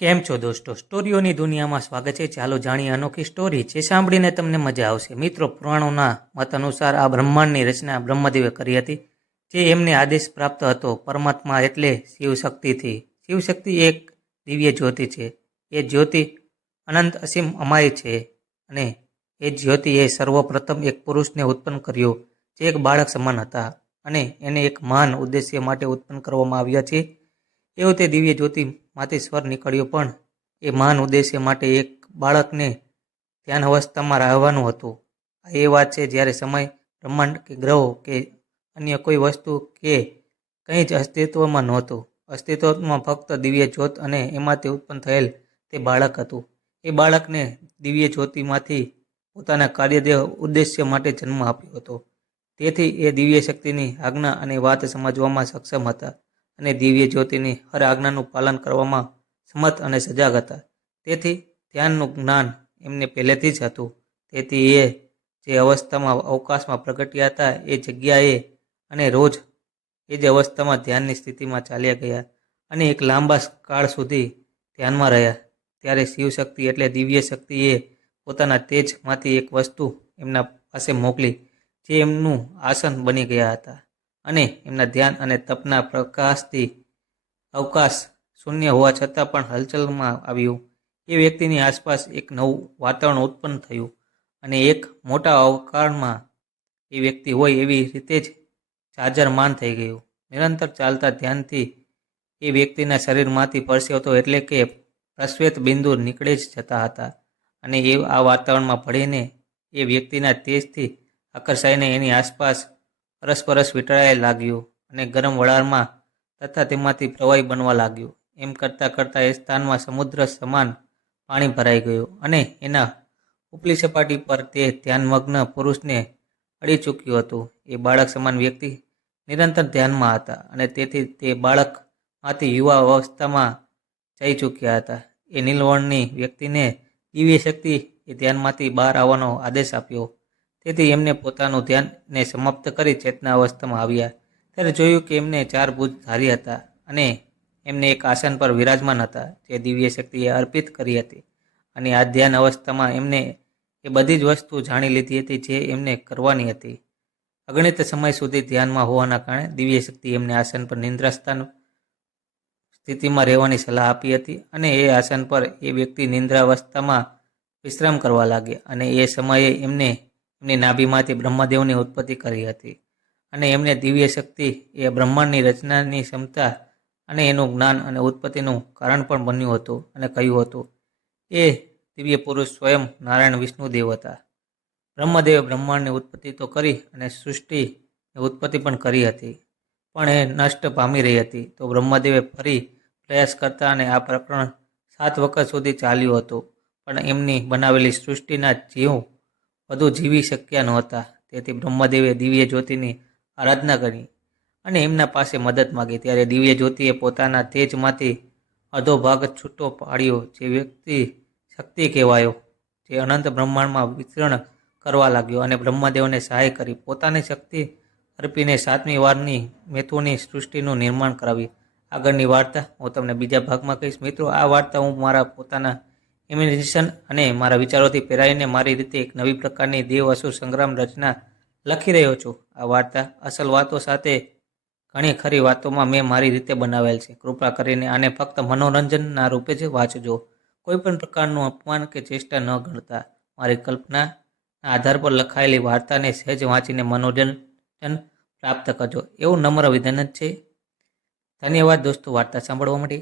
કેમ છો દોસ્તો? સ્ટોરીઓની દુનિયામાં સ્વાગત છે. ચાલો જાણીએ અનોખી સ્ટોરી જે સાંભળીને તમને મજા આવશે. મિત્રો, પુરાણોના મત અનુસાર આ બ્રહ્માંડની રચના બ્રહ્મદેવે કરી હતી, જે એમને આદેશ પ્રાપ્ત હતો પરમાત્મા એટલે શિવશક્તિથી. શિવશક્તિ એક દિવ્ય જ્યોતિ છે. એ જ્યોતિ અનંત અસીમ અમાય છે અને એ જ્યોતિએ સર્વપ્રથમ એક પુરુષને ઉત્પન્ન કર્યો જે એક બાળક સમાન હતા અને એને એક મહાન ઉદ્દેશ્ય માટે ઉત્પન્ન કરવામાં આવ્યા છે. એવો તે દિવ્ય જ્યોતિમાંથી સ્વર નીકળ્યો, પણ એ મહાન ઉદ્દેશ્ય માટે એક બાળકને ધ્યાન અવસ્થામાં રહેવાનું હતું. આ એ વાત છે જ્યારે સમય, બ્રહ્માંડ કે ગ્રહો કે અન્ય કોઈ વસ્તુ કે કંઈ જ અસ્તિત્વમાં નહોતું. અસ્તિત્વમાં ફક્ત દિવ્ય જ્યોત અને એમાંથી ઉત્પન્ન થયેલ તે બાળક હતું. એ બાળકને દિવ્ય જ્યોતિમાંથી પોતાના કાર્યદેહ ઉદ્દેશ્ય માટે જન્મ આપ્યો હતો. તેથી એ દિવ્ય શક્તિની આજ્ઞા અને વાત સમજવામાં સક્ષમ હતા અને દિવ્ય જ્યોતિની હર આજ્ઞાનું પાલન કરવામાં સમર્થ અને સજાગ હતા. તેથી ધ્યાનનું જ્ઞાન એમને પહેલેથી જ હતું. તેથી એ જે અવસ્થામાં અવકાશમાં પ્રગટ્યા હતા એ જગ્યાએ અને રોજ એ જ અવસ્થામાં ધ્યાનની સ્થિતિમાં ચાલ્યા ગયા અને એક લાંબા કાળ સુધી ધ્યાનમાં રહ્યા. ત્યારે શિવશક્તિ એટલે દિવ્ય શક્તિએ પોતાના તેજમાંથી એક વસ્તુ એમના પાસે મોકલી જે એમનું આસન બની ગયા હતા અને એમના ધ્યાન અને તપના પ્રકાશથી અવકાશ શૂન્ય હોવા છતાં પણ હલચલમાં આવ્યું. એ વ્યક્તિની આસપાસ એક નવું વાતાવરણ ઉત્પન્ન થયું અને એક મોટા અવકાશમાં એ વ્યક્તિ હોય એવી રીતે જ ચાર્જરમાન થઈ ગયું. નિરંતર ચાલતા ધ્યાનથી એ વ્યક્તિના શરીરમાંથી પરસેવતો એટલે કે પ્રશ્વેત બિંદુ નીકળે જ જતા હતા અને એ આ વાતાવરણમાં ભળીને એ વ્યક્તિના તેજથી આકર્ષાઈને એની આસપાસ અરસપરસ વીંટળાયા લાગ્યું અને ગરમ વરાળમાં તથા તેમાંથી પ્રવાહી બનવા લાગ્યું. એમ કરતાં કરતાં એ સ્થાનમાં સમુદ્ર સમાન પાણી ભરાઈ ગયું અને એના ઉપલી સપાટી પર તે ધ્યાનમગ્ન પુરુષને અડી ચૂક્યું હતું. એ બાળક સમાન વ્યક્તિ નિરંતર ધ્યાનમાં હતા અને તેથી તે બાળકમાંથી યુવા અવસ્થામાં જઈ ચૂક્યા હતા. એ નીલવર્ણની વ્યક્તિને દિવ્ય શક્તિ એ ધ્યાનમાંથી બહાર આવવાનો આદેશ આપ્યો. તેથી એમને પોતાનું ધ્યાનને સમાપ્ત કરી ચેતના અવસ્થામાં આવ્યા. ત્યારે જોયું કે એમને 4 ભુજ ધારી હતા અને એમને એક આસન પર વિરાજમાન હતા જે દિવ્ય શક્તિએ અર્પિત કરી હતી અને આ ધ્યાન અવસ્થામાં એમને એ બધી જ વસ્તુ જાણી લીધી હતી જે એમને કરવાની હતી. અગણિત સમય સુધી ધ્યાનમાં હોવાના કારણે દિવ્ય શક્તિ એમને આસન પર નિંદ્રાસ્થાન સ્થિતિમાં રહેવાની સલાહ આપી હતી અને એ આસન પર એ વ્યક્તિ નિંદ્રાવસ્થામાં વિશ્રામ કરવા લાગ્યા અને એ સમયે એમને એમની નાભીમાંથી બ્રહ્મદેવની ઉત્પત્તિ કરી હતી અને એમને દિવ્ય શક્તિ એ બ્રહ્માંડની રચનાની ક્ષમતા અને એનું જ્ઞાન અને ઉત્પત્તિનું કારણ પણ બન્યું હતું અને કહ્યું હતું. એ દિવ્ય પુરુષ સ્વયં નારાયણ વિષ્ણુદેવ હતા. બ્રહ્મદેવે બ્રહ્માંડની ઉત્પત્તિ તો કરી અને સૃષ્ટિની ઉત્પત્તિ પણ કરી હતી, પણ એ નષ્ટ પામી રહી હતી. તો બ્રહ્મદેવે ફરી પ્રયાસ કરતા અને આ પ્રકરણ 7 વખત સુધી ચાલ્યું હતું, પણ એમની બનાવેલી સૃષ્ટિના જીવ વધુ જીવી શક્યા નહોતા. તેથી બ્રહ્મદેવે દિવ્ય જ્યોતિની આરાધના કરી અને એમના પાસે મદદ માગી. ત્યારે દિવ્ય જ્યોતિએ પોતાના તેજમાંથી અડધો ભાગ છૂટો પાડ્યો જે વ્યક્તિ શક્તિ કહેવાયો, જે અનંત બ્રહ્માંડમાં વિચરણ કરવા લાગ્યો અને બ્રહ્મદેવને સહાય કરી પોતાની શક્તિ અર્પીને 7મી વારની મેથુની સૃષ્ટિનું નિર્માણ કરાવી. આગળની વાર્તા હું તમને બીજા ભાગમાં કહીશ. મિત્રો, આ વાર્તા હું મારા પોતાના ઇમેજિનેશન અને મારા વિચારોથી પ્રેરાઈને મારી રીતે એક નવી પ્રકારની દેવ અસુર સંગ્રામ રચના લખી રહ્યો છું. આ વાર્તા અસલ વાતો સાથે ઘણી ખરી વાતોમાં મેં મારી રીતે બનાવેલ છે. કૃપા કરીને આને ફક્ત મનોરંજનના રૂપે જ વાંચજો. કોઈ પણ પ્રકારનું અપમાન કે ચેષ્ટા ન ગણતા. મારી કલ્પનાના આધાર પર લખાયેલી વાર્તાને સહેજ વાંચીને મનોરંજન પ્રાપ્ત કરજો એવું નમ્ર વિધાન જ છે. ધન્યવાદ દોસ્તો વાર્તા સાંભળવા માટે.